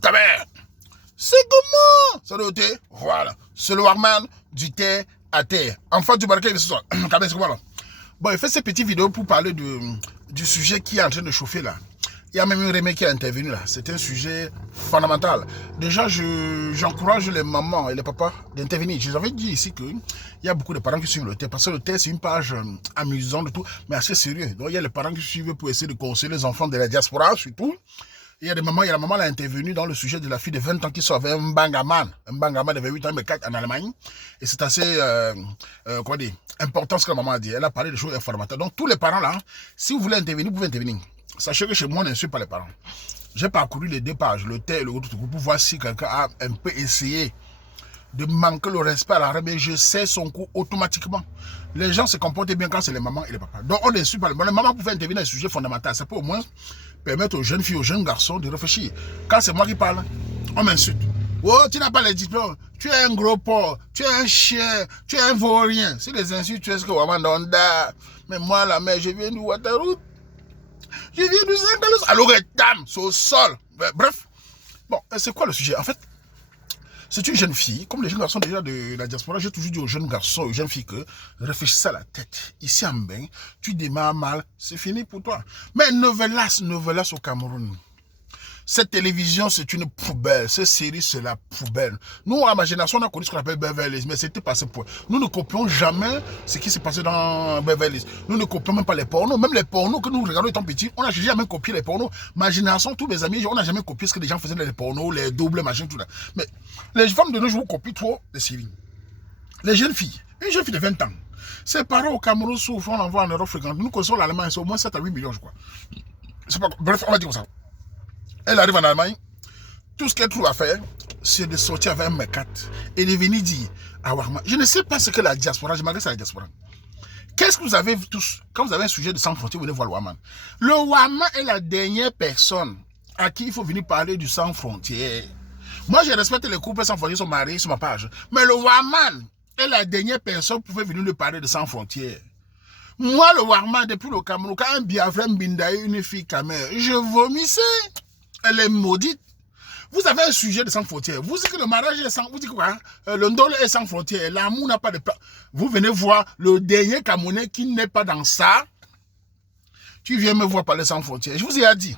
Ta mère. C'est comment? Ça doit être, voilà. C'est le Warman du terre à terre. Enfant du barquet de ce soir. Bon, il fait ces petites vidéos pour parler du sujet qui est en train de chauffer là. Il y a même une Rémi qui est intervenu là. C'est un sujet fondamental. Déjà, j'encourage les mamans et les papas d'intervenir. Je vous avais dit ici qu'il y a beaucoup de parents qui suivent le thé. Parce que le thé, c'est une page amusante de tout, mais assez sérieux. Donc, il y a les parents qui suivent pour essayer de conseiller les enfants de la diaspora, surtout. Il y a des mamans, la maman a intervenu dans le sujet de la fille de 20 ans qui sort avec un bangaman de 28 ans, mais en Allemagne. Et c'est assez, important ce que la maman a dit. Elle a parlé de choses informatives. Donc, tous les parents là, si vous voulez intervenir, vous pouvez intervenir. Sachez que chez moi, on n'insulte pas les parents. J'ai parcouru les deux pages, le thé et le groupe, pour voir si quelqu'un a un peu essayé de manquer le respect à la reine, mais je sais son coup automatiquement. Les gens se comportent bien quand c'est les mamans et les papas. Donc on n'insulte pas les mamans pour faire intervenir dans un sujet fondamental. Ça peut au moins permettre aux jeunes filles, aux jeunes garçons de réfléchir. Quand c'est moi qui parle, on m'insulte. Oh, tu n'as pas les diplômes, tu es un gros porc, tu es un chien, tu es un vaurien. Si les insultes, tu es ce que Waman Donda. Mais moi, la mère, je viens du Waterloo. Je viens du Saint-Galus. Alors, dame, c'est au sol. Bref. Bon, c'est quoi le sujet? En fait, c'est une jeune fille, comme les jeunes garçons déjà de la diaspora, j'ai toujours dit aux jeunes garçons, aux jeunes filles que réfléchissez à la tête. Ici en bain, tu démarres mal, c'est fini pour toi. Mais novelas au Cameroun. Cette télévision, c'est une poubelle. Cette série, c'est la poubelle. Nous, à ma génération, on a connu ce qu'on appelle Beverly Hills, mais c'était passé pour... Nous ne copions jamais ce qui s'est passé dans Beverly Hills. Nous ne copions même pas les pornos. Même les pornos que nous regardons étant petits, on n'a jamais copié les pornos. Ma génération, tous mes amis, on n'a jamais copié ce que les gens faisaient dans les pornos, les doubles, machin, tout là. Mais les femmes de nos jours copient trop les séries. Les jeunes filles, une jeune fille de 20 ans, ses parents au Cameroun souffrent, on l'envoie en Europe fréquente. Nous connaissons l'Allemagne, c'est au moins 7 à 8 millions, je crois. Pas... Bref, on va dire comme ça. Elle arrive en Allemagne, tout ce qu'elle trouve à faire, c'est de sortir avec un mec et de venir dire à Warman. Je ne sais pas ce que la diaspora, je m'adresse à la diaspora. Qu'est-ce que vous avez tous, quand vous avez un sujet de sans frontières, vous venez voir le Warman. Le Warman est la dernière personne à qui il faut venir parler du sans frontières. Moi, je respecte les couples sans frontières, sont mariés sur ma page. Mais le Warman est la dernière personne pour venir lui parler de sans frontières. Moi, le Warman, depuis le Cameroun, quand un Biafran Bindaï, une fille camère, je vomissais. Elle est maudite. Vous avez un sujet de sans frontières. Vous dites que le mariage est sans... Vous dites quoi? Le ndolo est sans frontières. L'amour n'a pas de... Vous venez voir le dernier Camerounais qui n'est pas dans ça. Tu viens me voir parler sans frontières. Je vous ai dit.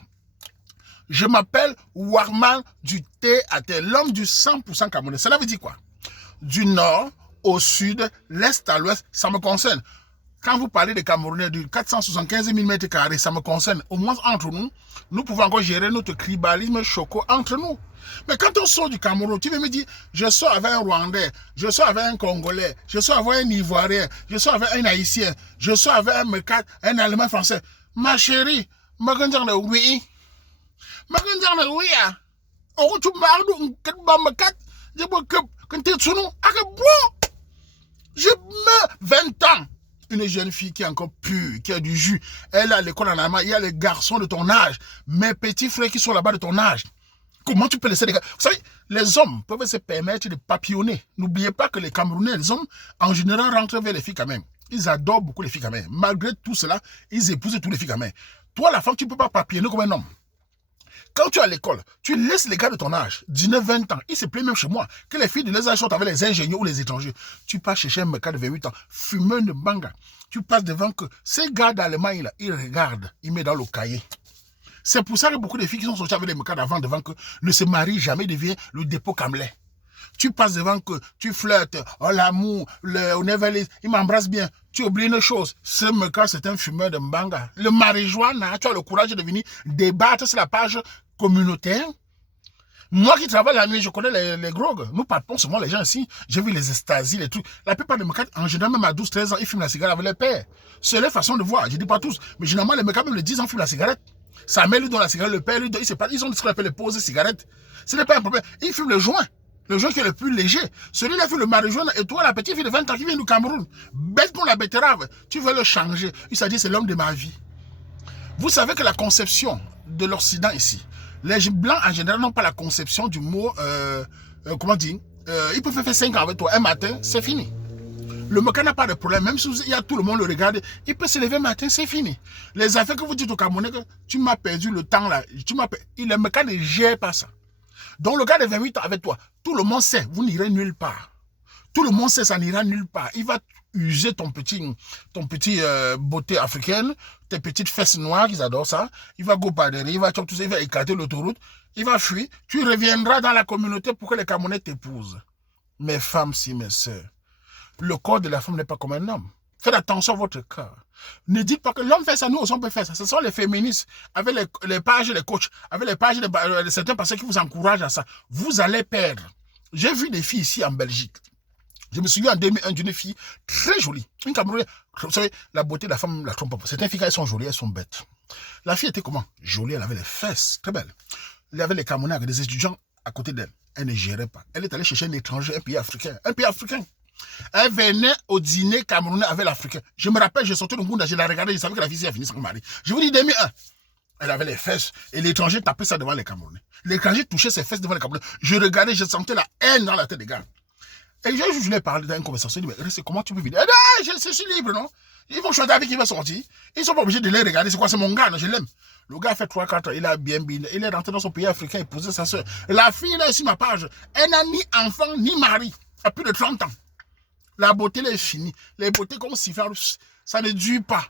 Je m'appelle Warman du thé à terre. L'homme du 100% Camerounais. Cela veut dire quoi? Du nord au sud, l'est à l'ouest, ça me concerne. Quand vous parlez des Camerounais de 475 000 m², ça me concerne. Au moins entre nous, nous pouvons encore gérer notre tribalisme choco entre nous. Mais quand on sort du Cameroun, tu veux me dire, je sors avec un Rwandais, je sors avec un Congolais, je sors avec un Ivoirien, je sors avec un Haïtien, je sors avec un Allemand français. Ma chérie, je oui. Je meurs 20 ans. Une jeune fille qui est encore pure, qui a du jus. Elle est à l'école en Allemagne. Il y a les garçons de ton âge. Mes petits frères qui sont là-bas de ton âge. Comment tu peux laisser les gars? Vous savez, les hommes peuvent se permettre de papillonner. N'oubliez pas que les Camerounais, les hommes, en général, rentrent vers les filles quand même. Ils adorent beaucoup les filles quand même. Malgré tout cela, ils épousent tous les filles quand même. Toi, la femme, tu ne peux pas papillonner comme un homme. Quand tu es à l'école, tu laisses les gars de ton âge, 19-20 ans, il se plaît même chez moi, que les filles de les âges sont avec les ingénieurs ou les étrangers. Tu passes chez un mec de 28 ans, fumeur de banga. Tu passes devant que ces gars d'Allemagne, là, ils regardent, ils mettent dans le cahier. C'est pour ça que beaucoup de filles qui sont sorties avec les mecs d'avant, devant que ne se marient jamais, devient le dépôt Camelot. Tu passes devant que tu flirtes, oh l'amour, le never il m'embrasse bien. Tu oublies une chose, ce mec c'est un fumeur de mbanga. Le marijuana, tu as le courage de venir débattre sur la page communautaire. Moi qui travaille la nuit, je connais les grogues. Nous parlons souvent les gens ici. J'ai vu les extasies, les trucs. La plupart des mecs, en général, même à 12-13 ans, ils fument la cigarette avec les pères. C'est leur façon de voir. Je ne dis pas tous. Mais généralement, les mecs, même les 10 ans, fument la cigarette. Sa mère lui donne la cigarette, le père lui donne. Ils ont ce qu'on appelle les pauses cigarettes. Ce n'est pas un problème. Ils fument le joint. Le joint qui est le plus léger. Celui-là fait le marijuana. Et toi, la petite fille de 20 ans qui vient du Cameroun, bête pour la betterave, tu veux le changer. Il s'est dit, c'est l'homme de ma vie. Vous savez que la conception de l'Occident ici, les Blancs en général n'ont pas la conception du mot, comment dire, ils peuvent faire 5 ans avec toi, un matin, c'est fini. Le mec n'a pas de problème, même si il y a tout le monde le regarde, il peut se lever le matin, c'est fini. Les affaires que vous dites au Camerounais, tu m'as perdu le temps là, le mec ne gère pas ça. Donc le gars de 28 ans avec toi, tout le monde sait, vous n'irez nulle part. Tout le monde sait, ça n'ira nulle part. Il va user ton petit beauté africaine, tes petites fesses noires, ils adorent ça. Il va go par derrière, il va tout ça, il va écarter l'autoroute, il va fuir. Tu reviendras dans la communauté pour que les Camerounais t'épousent. Mes femmes, si mes sœurs, le corps de la femme n'est pas comme un homme. Faites attention à votre corps. Ne dites pas que l'homme fait ça, nous aussi on peut faire ça. Ce sont les féministes, avec les pages, les coachs, avec les pages de certains personnes qui vous encouragent à ça. Vous allez perdre. J'ai vu des filles ici en Belgique. Je me souviens en 2001 d'une fille très jolie. Une Camerounaise. Vous savez, la beauté de la femme la trompe pas. Certaines filles, elles sont jolies, elles sont bêtes. La fille était comment? Jolie, elle avait les fesses, très belle. Il y avait les Camerounais avec des étudiants à côté d'elle. Elle ne gérait pas. Elle est allée chercher un étranger, un pays africain. Un pays africain. Elle venait au dîner camerounais avec l'Africain. Je me rappelle, j'ai sorti le monde, je l'ai regardé, je savais que la fille a fini sans mari. Je vous dis 2001. Elle avait les fesses et l'étranger tapait ça devant les Camerounais. L'étranger touchait ses fesses devant les Camerounais. Je regardais, je sentais la haine dans la tête des gars. Et je lui ai parlé dans une conversation. Je lui ai dit, mais comment tu peux venir? Je suis libre, non? Ils vont choisir avec qui va sortir. Ils ne sont pas obligés de les regarder. C'est quoi? C'est mon gars, non? Je l'aime. Le gars a fait 3-4 ans. Il a bien. Il est rentré dans son pays africain. Il posait sa soeur. La fille, là, sur ma page, elle n'a ni enfant, ni mari. Elle a plus de 30 ans. La beauté, elle est finie. Les beautés comme siffler, ça ne dure pas.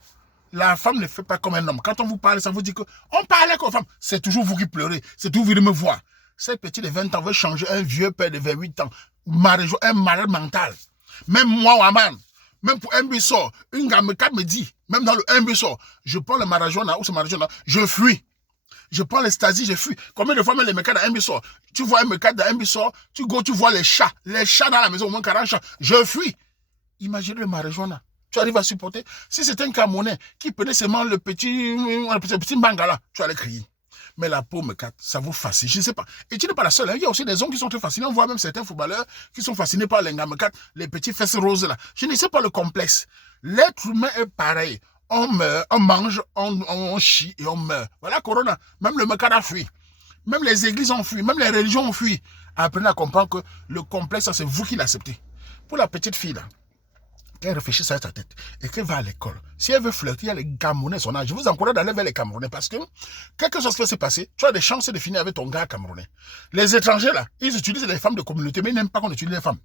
La femme ne fait pas comme un homme. Quand on vous parle, ça vous dit que on parlait comme femme. C'est toujours vous qui pleurez. C'est toujours vous de me voir. Cette petite de 20 ans veut changer un vieux père de 28 ans. Un malade mental. Même moi, Waman, même pour un bissor, une gamme me dit, même dans le un bissor, je prends le marijuana ou ce marijuana, je fuis. Je prends les stasies, je fuis. Combien de fois même les mecs dans un bissor? Tu vois un mec dans un bissor, tu vois les chats dans la maison, au moins 40 chats, je fuis. Imaginez le marijuana. Tu arrives à supporter. Si c'est un Camerounais qui prenait seulement le petit bangala, tu allais crier. Mais la peau me casse, ça vous fascine, je ne sais pas. Et tu n'es pas la seule, hein. Il y a aussi des hommes qui sont très fascinés. On voit même certains footballeurs qui sont fascinés par les ngamekat, les petits fesses roses là. Je ne sais pas le complexe. L'être humain est pareil. On meurt, on mange, on chie et on meurt. Voilà Corona. Même le mekat a fui. Même les églises ont fui. Même les religions ont fui. Apprenez à comprendre que le complexe, c'est vous qui l'acceptez. Pour la petite fille là, qu'elle réfléchisse à sa tête et qu'elle va à l'école. Si elle veut flirter, il y a les Camerounais son âge. Je vous encourage d'aller vers les Camerounais parce que quelque chose qui va se passer, tu as des chances de finir avec ton gars Camerounais. Les étrangers là, ils utilisent les femmes de communauté, mais ils n'aiment pas qu'on utilise les femmes.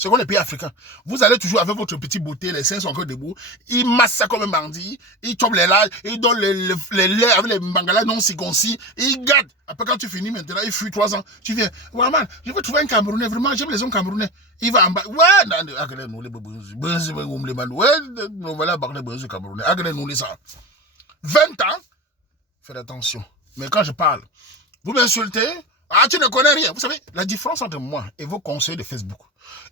C'est comme les pays africains. Vous allez toujours avec votre petit beauté, les seins sont encore debout. Ils massacrent comme un bandit, ils chopent les lages, ils donnent les laits avec les bangalas non circoncis, ils gardent. Après quand tu finis maintenant, il fuit 3 ans. Tu viens, ouais man, je veux trouver un Camerounais, vraiment, j'aime les hommes Camerounais. Il va en bas, ouais, nous ça. 20 ans, faites attention. Mais quand je parle, vous m'insultez, ah, tu ne connais rien. Vous savez, la différence entre moi et vos conseillers de Facebook,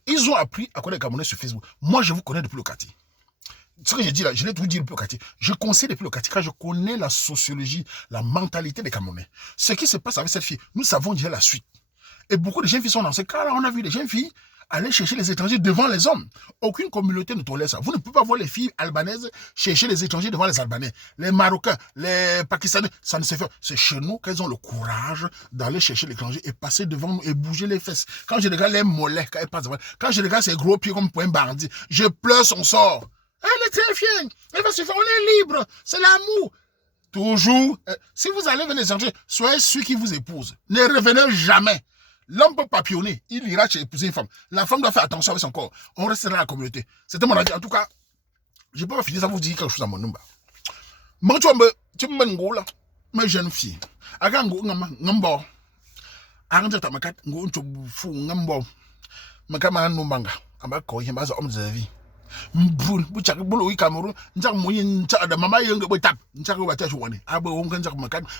ils ont appris à connaître les Camerounais sur Facebook. Moi, je vous connais depuis le quartier. Ce que j'ai dit là, je l'ai toujours dit depuis le quartier. Je conseille depuis le quartier car je connais la sociologie, la mentalité des Camerounais. Ce qui se passe avec cette fille, nous savons déjà la suite. Et beaucoup de jeunes filles sont dans ce cas-là. On a vu des jeunes filles aller chercher les étrangers devant les hommes. Aucune communauté ne tolère ça. Vous ne pouvez pas voir les filles albanaises chercher les étrangers devant les Albanais. Les Marocains, les Pakistanais, ça ne se fait. C'est chez nous qu'elles ont le courage d'aller chercher l'étranger et passer devant nous et bouger les fesses. Quand je regarde les mollets, quand elles passent devant, quand je regarde ses gros pieds comme pour un bandit, je pleure son sort. Elle est terrifiée. Elle va se faire, on est libre. C'est l'amour. Toujours, si vous allez vers les étrangers, soyez sûr qu'ils vous épousent. Ne revenez jamais. L'homme peut papillonner, il ira chez épouser une femme. La femme doit faire attention avec son corps. On restera dans la communauté. C'était mon avis. En tout cas, je ne peux pas finir sans vous dire quelque chose à mon nom. Moi, tu me ngola, ma jeune fille. Agango ngambo. Arrête ta makat, ngo fu ngambo. Makama numbanga. Amba ko yemba za omzevi. Mbul buchak bulu i Cameroun njak moyin ncha da mama yenge bo tap njak ba ta chwani abo wonga njak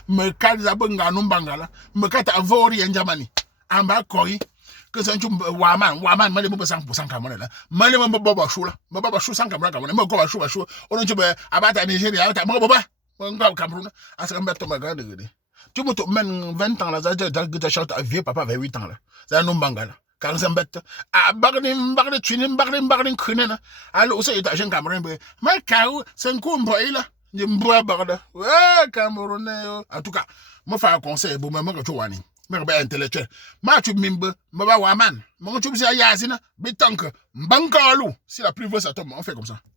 makat za bo nganu mbangala makat avori en Germany amba koi que c'est un waman mali mo sang pour sang Cameroun là mali mo boba chou là mo boba chou sang Cameroun mo ko ba chou on nche abata Nigeria abata mo boba ngam Cameroun asa mbeto magande gede tu mo to men 20 ans là za chante vieux papa avait 8 ans là ça no mbangala quand ça m'embête ah bagni tuini bagni kunena allo ça est agent Cameroun mais kaou c'est un coup mboy là ni mboy bagda ouais Camerounais en tout cas moi faire un conseil bon maman que tu wani mais ba intellectuel ma tu mimbe ma wa man mon tu bisa yazina bitank mbankalu si la pluie veut ça tombe on fait comme ça.